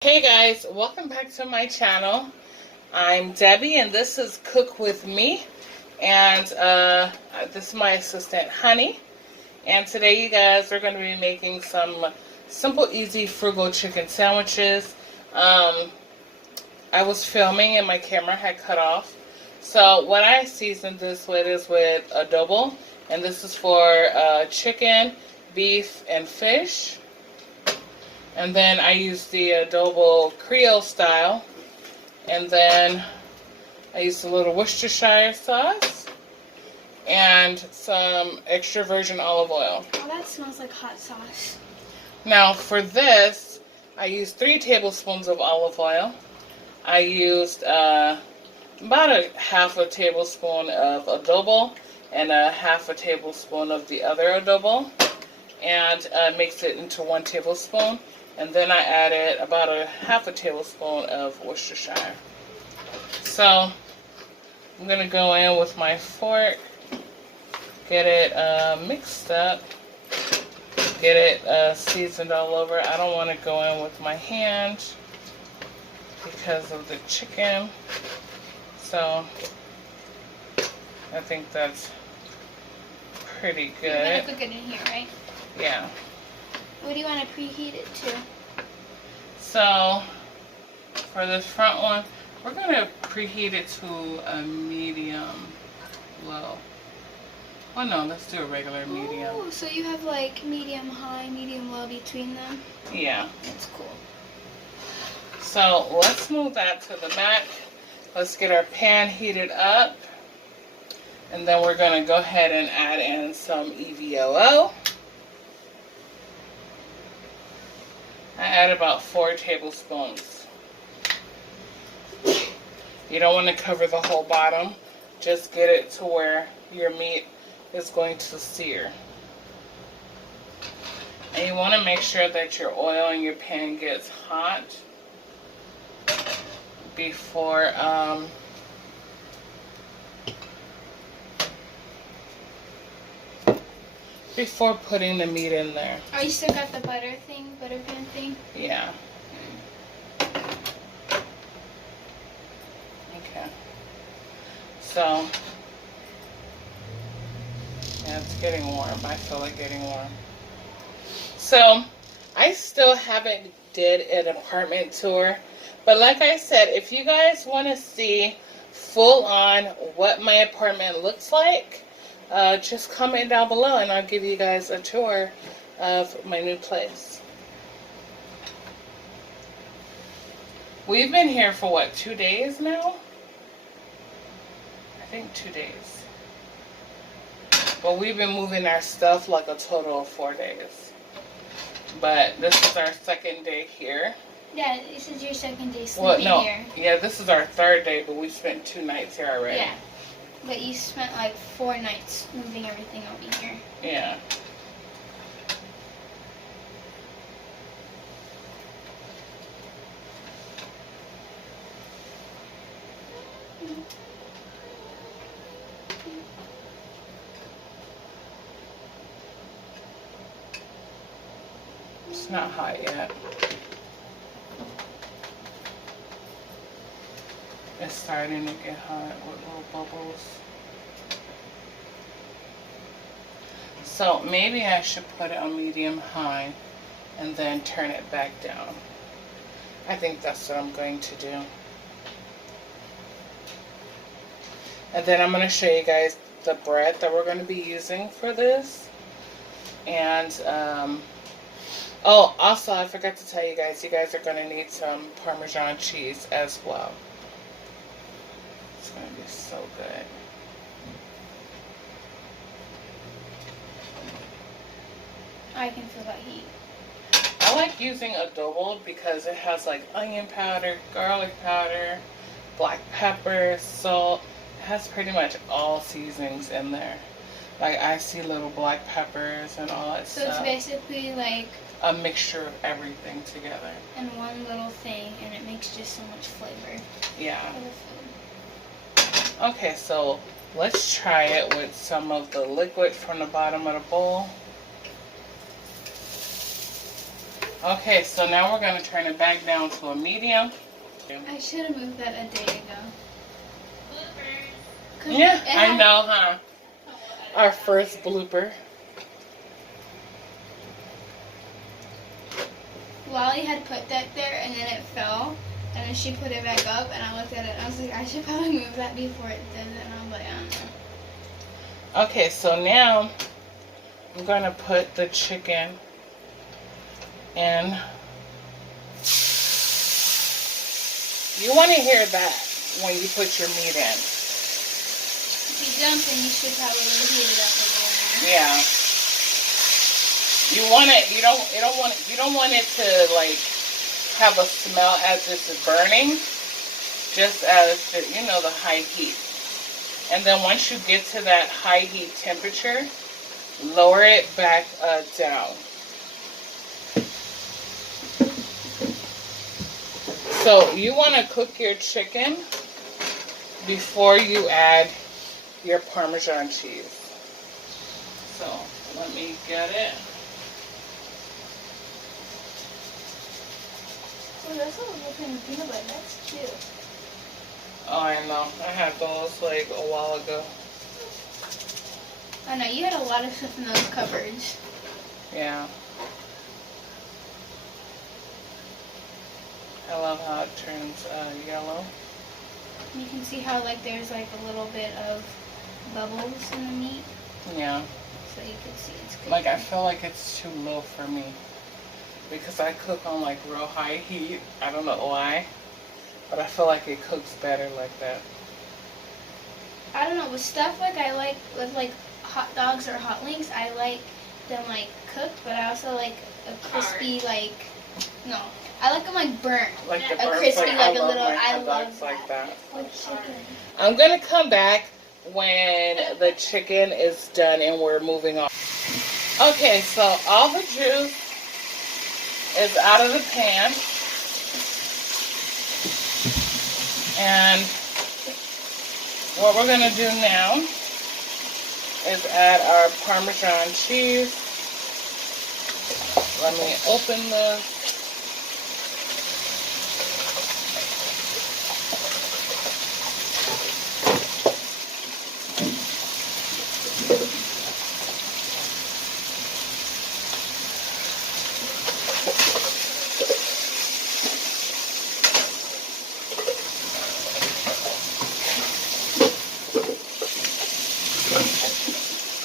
Hey guys, welcome back to my channel. I'm Debbie and this is Cook With Me, and this is my assistant Honey, and today you guys are going to be making some simple, easy, frugal chicken sandwiches. I was filming and my camera had cut off, so what I seasoned this with is with adobo, and this is for chicken, beef, and fish. And then I used the adobo Creole style. And then I used a little Worcestershire sauce. And some extra virgin olive oil. Oh, that smells like hot sauce. Now for this, I used 3 tablespoons of olive oil. I used about a half a tablespoon of adobo and a half a tablespoon of the other adobo. And mixed it into 1 tablespoon. And then I added about a half a tablespoon of Worcestershire. So I'm going to go in with my fork, get it mixed up, get it seasoned all over. I don't want to go in with my hand because of the chicken. So I think that's pretty good. You're going to cook it in here, right? Yeah. What do you want to preheat it to? So, for this front one, we're going to preheat it to a medium low. Oh no, let's do a regular medium. Oh, so you have like medium high, medium low between them? Yeah. That's cool. So, let's move that to the back. Let's get our pan heated up. And then we're going to go ahead and add in some EVOO. I add about 4 tablespoons. You don't want to cover the whole bottom. Just get it to where your meat is going to sear. And you want to make sure that your oil in your pan gets hot before putting the meat in there. Oh, you still got the butter pan thing? Yeah. Okay. So, yeah, it's getting warm. I feel like getting warm. So, I still haven't did an apartment tour. But like I said, if you guys want to see full on what my apartment looks like, just comment down below and I'll give you guys a tour of my new place. We've been here for what, 2 days now? I think 2 days. But we've been moving our stuff like a total of 4 days. But this is our second day here. Yeah, this is your second day sleeping here. Yeah, this is our 3rd day, but we spent 2 nights here already. Yeah. But you spent like 4 nights moving everything over here. Yeah. It's not hot yet. It's starting to get hot with little bubbles. So maybe I should put it on medium high and then turn it back down. I think that's what I'm going to do. And then I'm going to show you guys the bread that we're going to be using for this. And, oh, also I forgot to tell you guys are going to need some Parmesan cheese as well. It's going to be so good. I can feel that heat. I like using adobo because it has like onion powder, garlic powder, black pepper, salt. It has pretty much all seasonings in there. Like I see little black peppers and all that stuff. So it's basically like a mixture of everything together. And one little thing, and it makes just so much flavor. Yeah. For the food. Okay, so let's try it with some of the liquid from the bottom of the bowl. Okay, so now we're going to turn it back down to a medium. I should have moved that a day ago. 'Cause Yeah, it I had- know, huh? Our first blooper. Lolly had put that there and then it fell. And then she put it back up and I looked at it and I was like, I should probably move that before it did it. And I was like, I don't know. Okay, so now I'm going to put the chicken in. You want to hear that when you put your meat in. If you don't, then you should probably heat it up a little more. Yeah. You want it. You don't want it. You don't want it to like have a smell as it's burning. Just as the, the high heat. And then once you get to that high heat temperature, lower it back down. So you want to cook your chicken before you add your Parmesan cheese. So let me get it. Oh, that's a little thing of peanut butter. That's cute. Oh, I know. I had those like a while ago. I know, you had a lot of stuff in those cupboards. Yeah. I love how it turns yellow. You can see how like there's like a little bit of bubbles in the meat. Yeah. So you can see it's good. Like I feel like it's too low for me. Because I cook on like real high heat. I don't know why. But I feel like it cooks better like that. I don't know, with stuff like I like with like hot dogs or hot links, I like them like cooked, but I also like a crispy like I like them like burnt. Like the A burns, crispy, like, like I a love little- my I hot love dogs like that. With chicken. I'm gonna come back when the chicken is done and we're moving on. Okay, so all the juice is out of the pan. And what we're gonna do now is add our Parmesan cheese. Let me open this.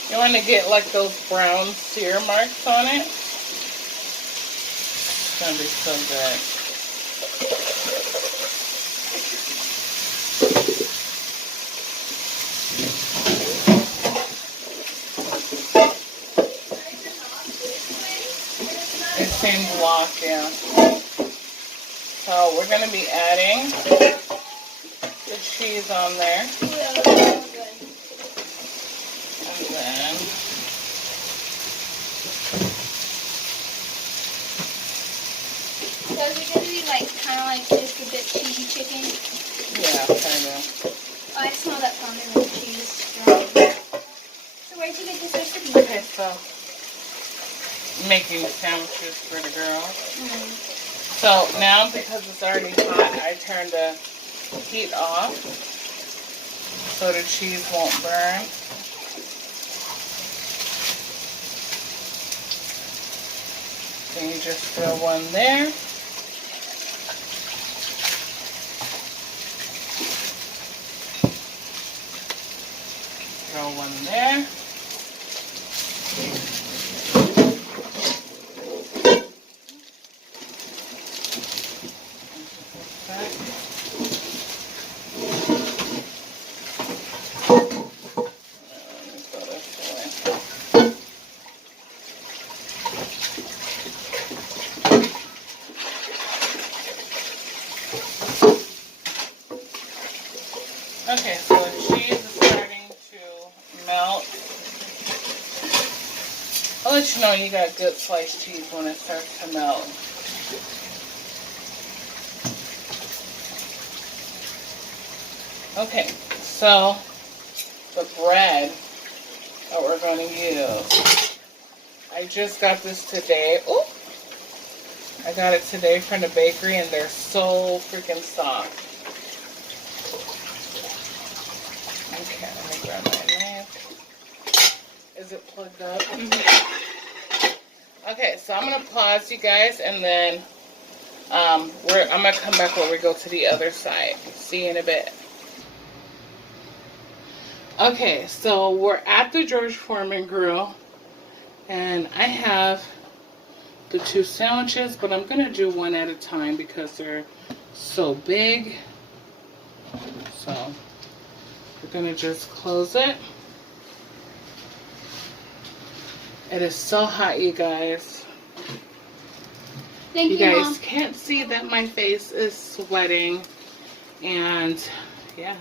You want to get like those brown sear marks on it. It's going to be so good. It seems locked, yeah. So we're going to be adding the cheese on there. And then So is it gonna be like kind of like just a bit cheesy chicken? yeah, kind of. Oh, I smell that Parmesan cheese strong. So where'd you get this recipe? Okay, so making sandwiches for the girls. So now because it's already hot, I turn the heat off so the cheese won't burn. Then you just throw one there. Throw one there. Okay, so the cheese is starting to melt. I'll let you know you got good sliced cheese when it starts to melt. Okay, so the bread that we're going to use. I just got this today. Ooh, I got it today from the bakery, and they're so freaking soft. Okay, let me grab my knife. Is it plugged up? Okay, so I'm gonna pause, you guys, and then I'm gonna come back when we go to the other side. See you in a bit. Okay, so we're at the George Foreman grill, and I have the 2 sandwiches, but I'm gonna do one at a time because they're so big. So we're gonna just close it. It is so hot, you guys. Thank you, guys Mom. can't see that my face is sweating, and yeah.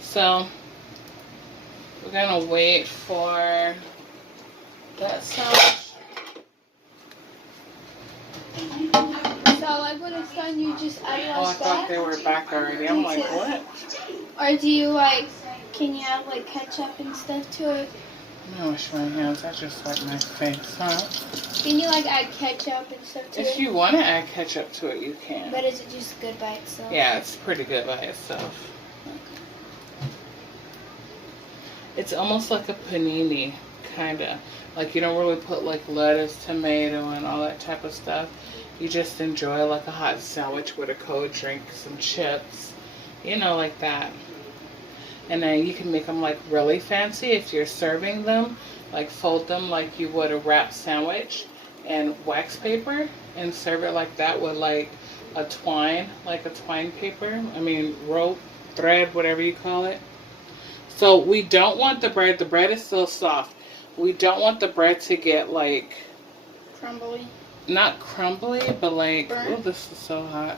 So we're gonna wait for that sandwich. So like when it's done, you just add Oh, I thought they were back already. I'm like, what? Or do you like? Can you add like ketchup and stuff to it? I'm gonna wash my hands. I just wiped my face, huh? Can you like add ketchup and stuff to it? If you want to add ketchup to it, you can. But is it just good by itself? Yeah, it's pretty good by itself. It's almost like a panini, kind of. Like you don't really put like lettuce, tomato, and all that type of stuff. You just enjoy like a hot sandwich with a cold drink, some chips, you know, like that. And then you can make them like really fancy if you're serving them. Like fold them like you would a wrap sandwich and wax paper and serve it like that with like a twine paper. I mean rope, thread, whatever you call it. So we don't want the bread. The bread is still soft. We don't want the bread to get like Crumbly. not crumbly, but like burnt. Oh, this is so hot.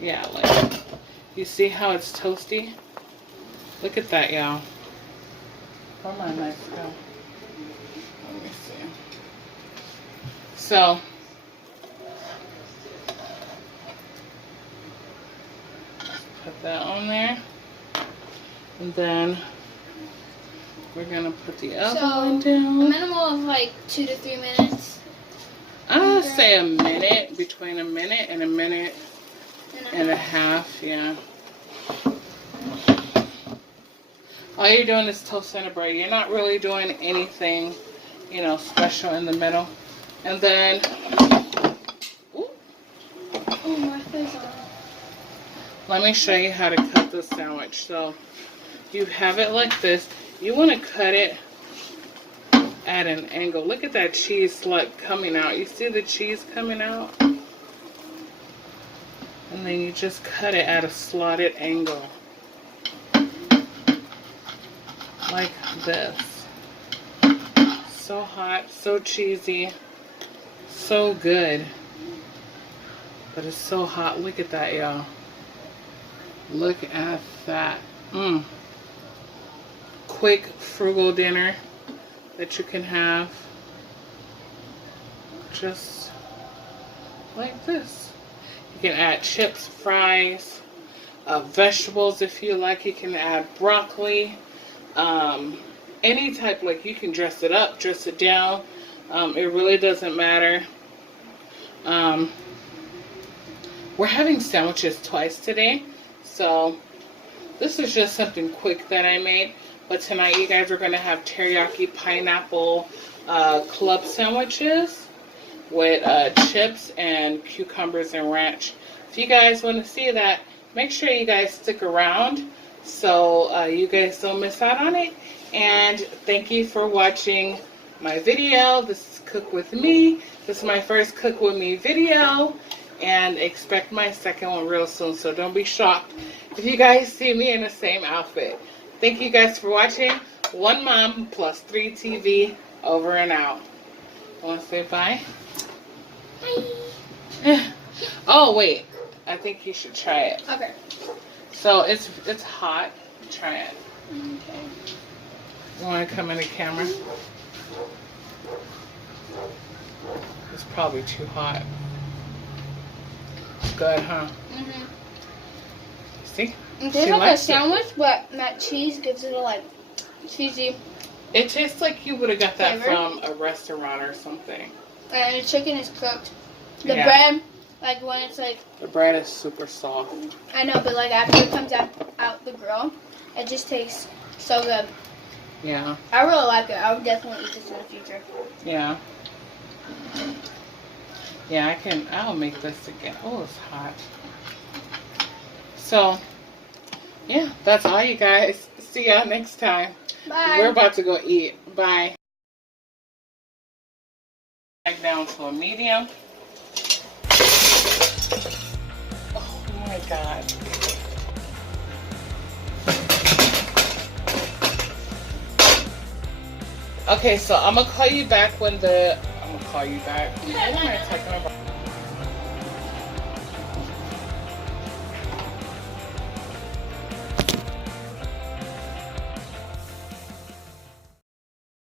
Yeah, like you see how it's toasty? Look at that, y'all. Where my knife go? Let me see. So put that on there. And then we're gonna put the other one A down. minimal of like 2 to 3 minutes. I would say a minute, between a minute and a half, yeah. All you're doing is toasting the bread. You're not really doing anything, you know, special in the middle. And then, ooh, Oh, Martha's on. let me show you how to cut the sandwich. So you have it like this. You want to cut it at an angle. Look at that cheese like coming out. You see the cheese coming out? And then you just cut it at a slotted angle. Like this. So hot, so cheesy, so good. But it's so hot. Look at that, y'all. Look at that. Quick, frugal dinner that you can have just like this. You can add chips, fries, vegetables if you like. You can add broccoli, any type. Like you can dress it up, dress it down. It really doesn't matter. We're having sandwiches twice today, so this is just something quick that I made. But tonight you guys are going to have teriyaki pineapple club sandwiches with chips and cucumbers and ranch. If you guys want to see that, make sure you guys stick around so you guys don't miss out on it. And thank you for watching my video. This is Cook With Me. This is my first Cook With Me video, and expect my second one real soon, so don't be shocked if you guys see me in the same outfit. Thank you guys for watching. One Mom Plus 3 TV, over and out. Want to say bye? Bye. Oh wait, I think you should try it. Okay. So it's hot. Try it. Okay. You want to come in the camera? It's probably too hot. Good, huh? Mhm. See? It tastes She like a likes it. sandwich, but that cheese gives it a like cheesy. It tastes like you would have got that Flavor? from a restaurant or something. and the chicken is cooked. The Yeah. bread, like when it's like, The bread is super soft. I know, but like after it comes out the grill, it just tastes so good. Yeah. I really like it. I would definitely eat this in the future. Yeah. Yeah, I'll make this again. Oh, it's hot. So, yeah, that's all, you guys. See y'all next time. Bye. We're about to go eat. Bye. Back down to a medium. Oh my God. Okay, so I'm gonna call you back when I'm gonna call you back. What am I talking about?